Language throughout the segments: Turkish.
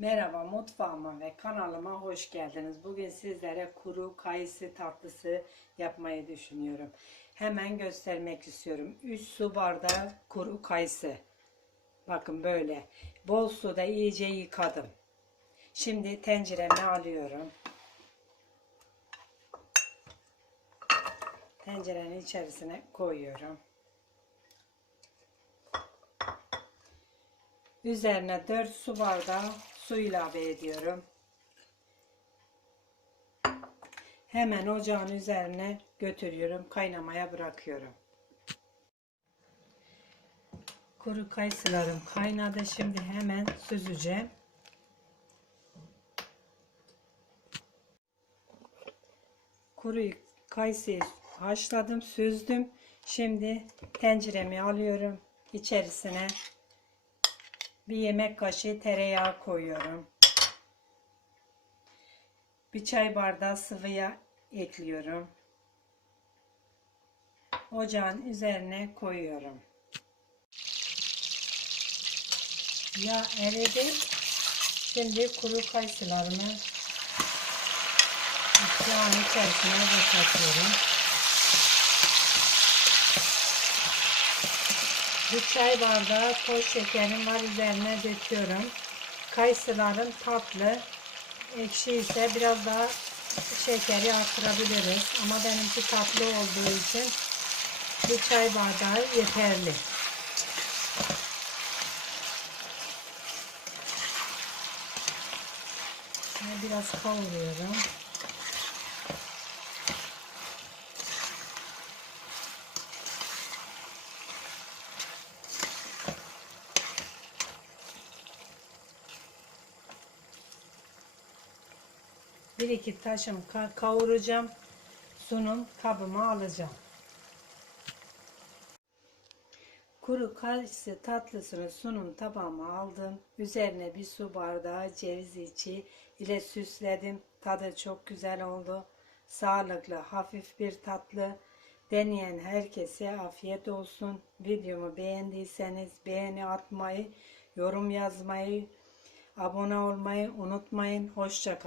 Merhaba mutfağıma ve kanalıma hoş geldiniz. Bugün sizlere kuru kayısı tatlısı yapmayı düşünüyorum. Hemen göstermek istiyorum. 3 su bardağı kuru kayısı. Bakın böyle. Bol suda iyice yıkadım. Şimdi tencereme alıyorum. Tencerenin içerisine koyuyorum. Üzerine 4 su bardağı su ilave ediyorum. Hemen ocağın üzerine götürüyorum. Kaynamaya bırakıyorum. Kuru kayısılarım kaynadı. Şimdi hemen süzeceğim. Kuru kayısıyı haşladım, süzdüm. Şimdi tenceremi alıyorum. İçerisine bir yemek kaşığı tereyağı koyuyorum. Bir çay bardağı sıvı yağ ekliyorum. Ocağın üzerine koyuyorum. Yağ eridi. Şimdi kuru kayısılarımı yağın içerisine boşaltıyorum. Bir çay bardağı toz şekerim var üzerine döküyorum. Kayısılarım tatlı. Ekşi ise biraz daha şekeri arttırabiliriz. Ama benimki tatlı olduğu için bir çay bardağı yeterli. Biraz kavuruyorum. Bir iki taşım ka- kavuracağım. Sunum kabıma alacağım. Kuru kayısı tatlısını sunum tabağıma aldım. Üzerine bir su bardağı ceviz içi ile süsledim. Tadı çok güzel oldu. Sağlıklı, hafif bir tatlı. Deneyen herkese afiyet olsun. Videomu beğendiyseniz beğeni atmayı, yorum yazmayı, abone olmayı unutmayın. Hoşça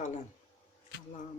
Alarm.